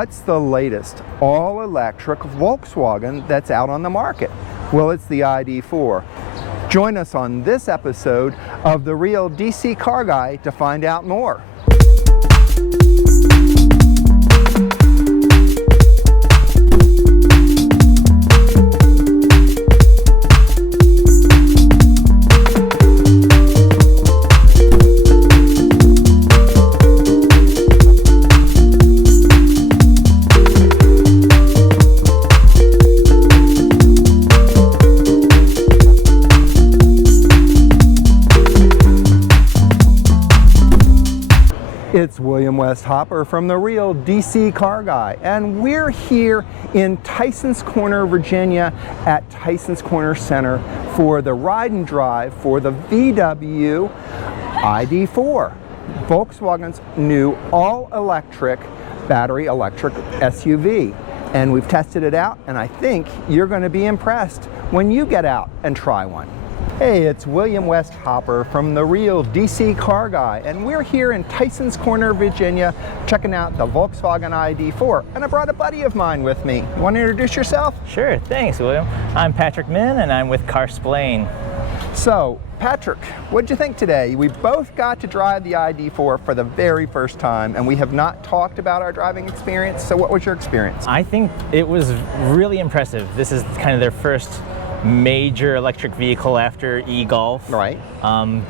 What's the latest all-electric Volkswagen that's out on the market? Well, it's the ID.4. Join us on this episode of The Real DC Car Guy to find out more. It's William West Hopper from The Real DC Car Guy, and we're here in Tysons Corner, Virginia at Tysons Corner Center for the ride and drive for the VW ID.4, Volkswagen's new all-electric, battery electric SUV. And we've tested it out, and I think you're going to be impressed when you get out and try one. Hey, it's William West Hopper from The Real DC Car Guy, and we're here in Tysons Corner, Virginia, checking out the Volkswagen ID.4, and I brought a buddy of mine with me. You want to introduce yourself? Sure, thanks, William. I'm Patrick Min, and I'm with Carsplain. So, Patrick, what'd you think today? We both got to drive the ID.4 for the very first time, and we have not talked about our driving experience, so what was your experience? I think it was really impressive. This is kind of their first major electric vehicle after e-Golf. Right.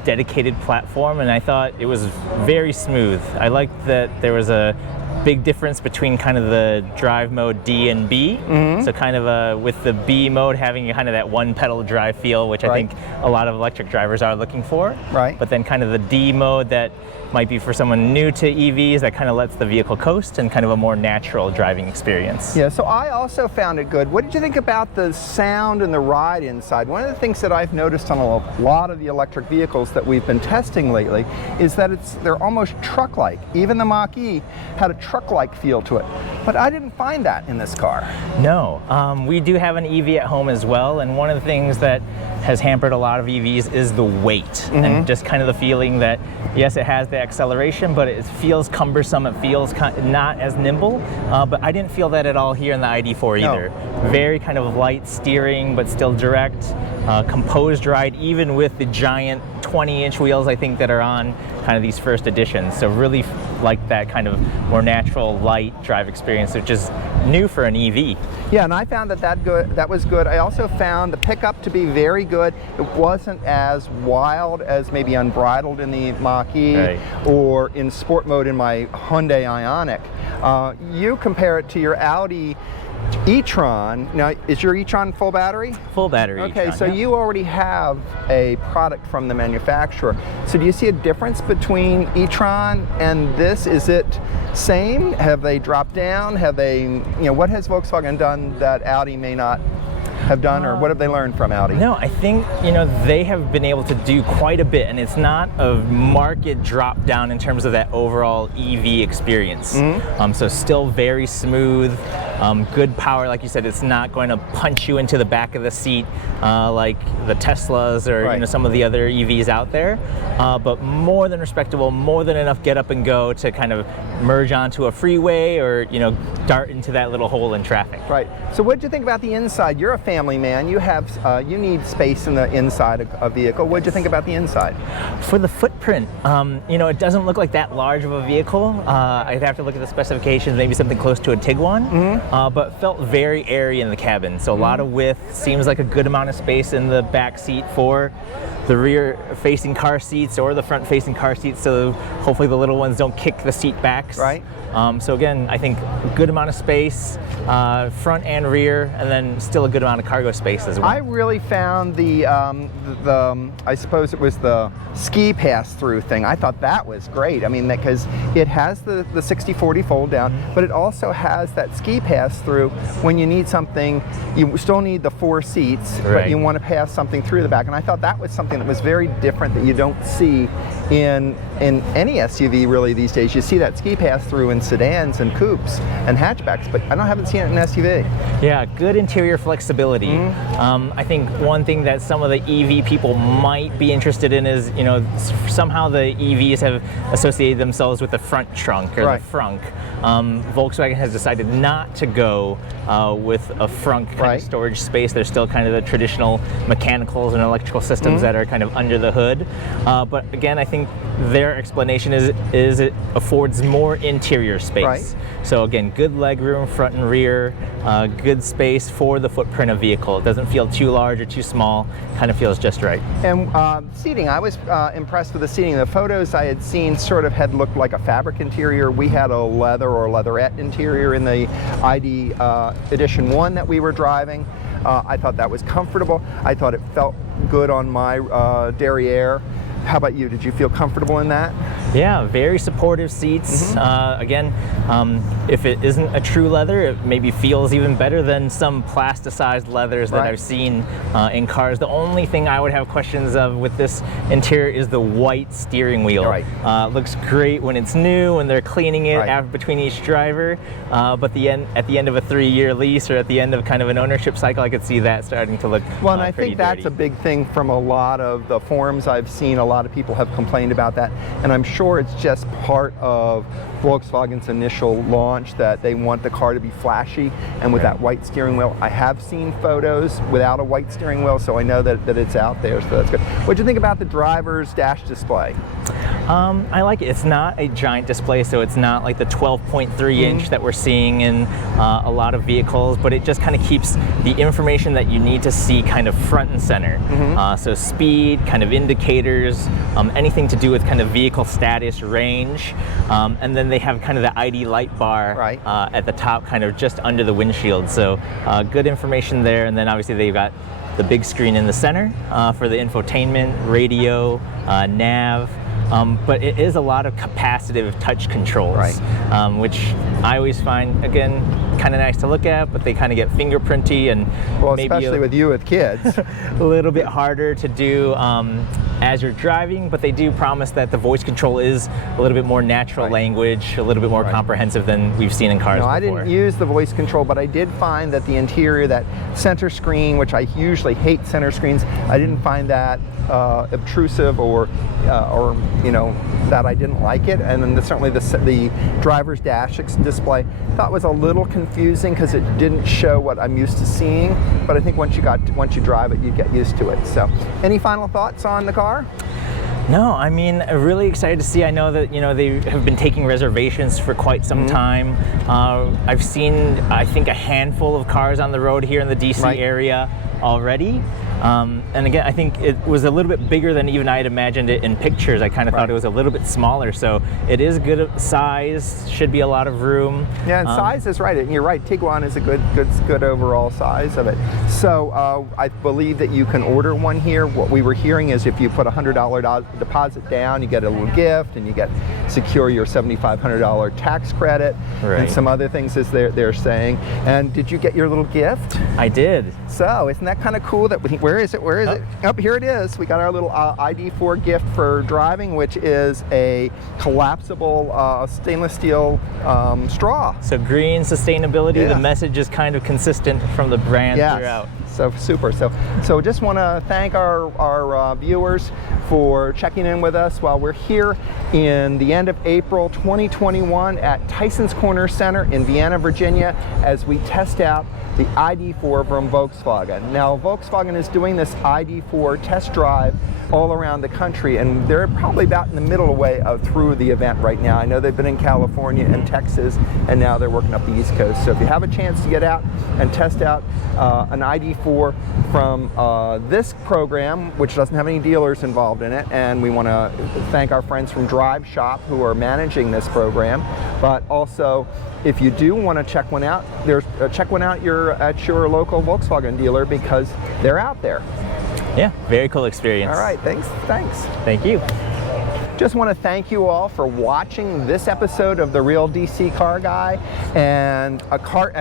Dedicated platform, and I thought it was very smooth. I liked that there was a big difference between kind of the drive mode D and B. Mm-hmm. So kind of with the B mode having kind of that one pedal drive feel, which I think a lot of electric drivers are looking for. Right. But then kind of the D mode that might be for someone new to EVs, that kind of lets the vehicle coast and kind of a more natural driving experience. Yeah, so I also found it good. What did you think about the sound and the ride inside? One of the things that I've noticed on a lot of the electric vehicles that we've been testing lately is that they're almost truck-like. Even the Mach-E had a truck-like feel to it. But I didn't find that in this car. No, we do have an EV at home as well, and one of the things that has hampered a lot of EVs is the weight. Mm-hmm. And just kind of the feeling that, yes, it has the acceleration, but it feels cumbersome, it feels not as nimble, but I didn't feel that at all here in the ID.4 either. No. Very kind of light steering, but still direct, composed ride, even with the giant 20-inch wheels I think that are on kind of these first editions. So really like that kind of more natural, light drive experience, which is new for an EV. Yeah, and I found that was good. I also found the pickup to be very good. It wasn't as wild as maybe Unbridled in the Mach-E or in sport mode in my Hyundai Ioniq. You compare it to your Audi e-tron. Now, is your e-tron full battery? Full battery. Okay, e-tron, so yeah. You already have a product from the manufacturer. So do you see a difference between e-tron and this? Is it same? Have they dropped down? Have they, what has Volkswagen done that Audi may not have done, or what have they learned from Audi? No, I think they have been able to do quite a bit, and it's not a market drop down in terms of that overall EV experience. Mm-hmm. So still very smooth, good power. Like you said, it's not going to punch you into the back of the seat like the Teslas or some of the other EVs out there, but more than respectable, more than enough get up and go to kind of merge onto a freeway or dart into that little hole in traffic. Right. So what did you think about the inside? You're a family man. You need space in the inside of a vehicle. What did you think about the inside? For the footprint, it doesn't look like that large of a vehicle. I'd have to look at the specifications, maybe something close to a Tiguan, mm-hmm. But felt very airy in the cabin. So a lot of width, seems like a good amount of space in the back seat for the rear-facing car seats or the front-facing car seats, so hopefully the little ones don't kick the seat backs. Right. So again, I think a good amount of space, front and rear, and then still a good amount of cargo space as well. I really found the I suppose it was the ski pass-through thing. I thought that was great. I mean, because it has the 60/40 fold down, mm-hmm. but it also has that ski pass-through when you need something. You still need the 4 seats, but you want to pass something through the back. And I thought that was something that was very different that you don't see in any SUV really these days. You see that ski pass through in sedans and coupes and hatchbacks, but I haven't seen it in an SUV. Yeah, good interior flexibility. I think one thing that some of the EV people might be interested in is, somehow the EVs have associated themselves with the front trunk or the frunk. Volkswagen has decided not to go with a frunk kind of storage space. There's still kind of the traditional mechanicals and electrical systems that are kind of under the hood. But again, I think their explanation is it affords more interior space. So again, good legroom, front and rear, good space for the footprint of vehicle. It doesn't feel too large or too small, kind of feels just right. And seating, I was impressed with the seating. The photos I had seen sort of had looked like a fabric interior. We had a leather or leatherette interior in the ID Edition 1 that we were driving. I thought that was comfortable. I thought it felt good on my derriere. How about you? Did you feel comfortable in that? Yeah, very supportive seats. Again, if it isn't a true leather, it maybe feels even better than some plasticized leathers that I've seen in cars. The only thing I would have questions of with this interior is the white steering wheel. Looks great when it's new, when they're cleaning it between each driver, but at the end of a 3-year lease or at the end of kind of an ownership cycle, I could see that starting to look well, and I think that's dirty. a big thing from a lot of the forums I've seen. A lot of people have complained about that, and I'm sure it's just part of Volkswagen's initial launch that they want the car to be flashy and with that white steering wheel. I have seen photos without a white steering wheel, so I know that it's out there, so that's good. What do you think about the driver's dash display? I like it. It's not a giant display, so it's not like the 12.3 inch that we're seeing in a lot of vehicles, but it just kind of keeps the information that you need to see kind of front and center. So speed, kind of indicators, anything to do with kind of vehicle status, range, and then they have kind of the ID light bar at the top, kind of just under the windshield. So good information there, and then obviously they've got the big screen in the center for the infotainment, radio, nav. But it is a lot of capacitive touch controls, which I always find, again, kind of nice to look at, but they kind of get fingerprinty and maybe especially with you with kids, a little bit harder to do as you're driving, but they do promise that the voice control is a little bit more natural language, a little bit more comprehensive than we've seen in cars before. I didn't use the voice control, but I did find that the interior, that center screen, which I usually hate center screens, I didn't find that obtrusive or that I didn't like it. And then certainly the driver's dash display I thought was a little confusing because it didn't show what I'm used to seeing, but I think once you drive it, you get used to it. So any final thoughts on the car? No, I mean, really excited to see. I know that they have been taking reservations for quite some time. I've seen, I think, a handful of cars on the road here in the DC area already. And again, I think it was a little bit bigger than even I had imagined it in pictures. I kind of thought it was a little bit smaller, so it is good size, should be a lot of room. Yeah, and size is right, and you're right, Tiguan is a good overall size of it. So I believe that you can order one here. What we were hearing is if you put a $100 deposit down, you get a little gift, and you get secure your $7,500 tax credit, and some other things as they're saying. And did you get your little gift? I did. So isn't that kind of cool that where is it? Oh, here it is. We got our little ID.4 gift for driving, which is a collapsible stainless steel straw. So green sustainability, the message is kind of consistent from the brand throughout. So super. So just want to thank our viewers for checking in with us while we're here in the end of April 2021 at Tysons Corner Center in Vienna, Virginia, as we test out the ID.4 from Volkswagen. Now, Volkswagen is doing this ID.4 test drive all around the country, and they're probably about in the middle way through the event right now. I know they've been in California and Texas, and now they're working up the East Coast. So if you have a chance to get out and test out an ID.4 from this program, which doesn't have any dealers involved in it, and we want to thank our friends from Drive Shop who are managing this program, but also if you do want to check one out, check one out at your local Volkswagen dealer because they're out there. Yeah, very cool experience. All right, thanks. Thank you. Just want to thank you all for watching this episode of The Real DC Car Guy, and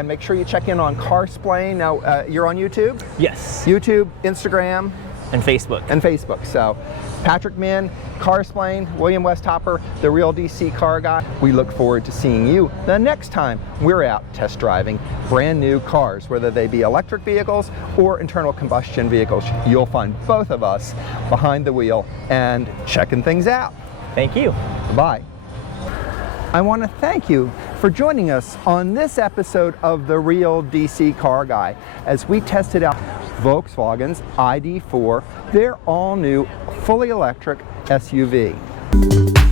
make sure you check in on Carsplain. Now, you're on YouTube? Yes. YouTube, Instagram. And Facebook. So Patrick Min, Carsplain, William Westhopper, the real DC Car Guy. We look forward to seeing you the next time we're out test driving brand new cars, whether they be electric vehicles or internal combustion vehicles. You'll find both of us behind the wheel and checking things out. Thank you. Bye. I want to thank you for joining us on this episode of The Real DC Car Guy as we tested out Volkswagen's ID.4, their all-new fully electric SUV.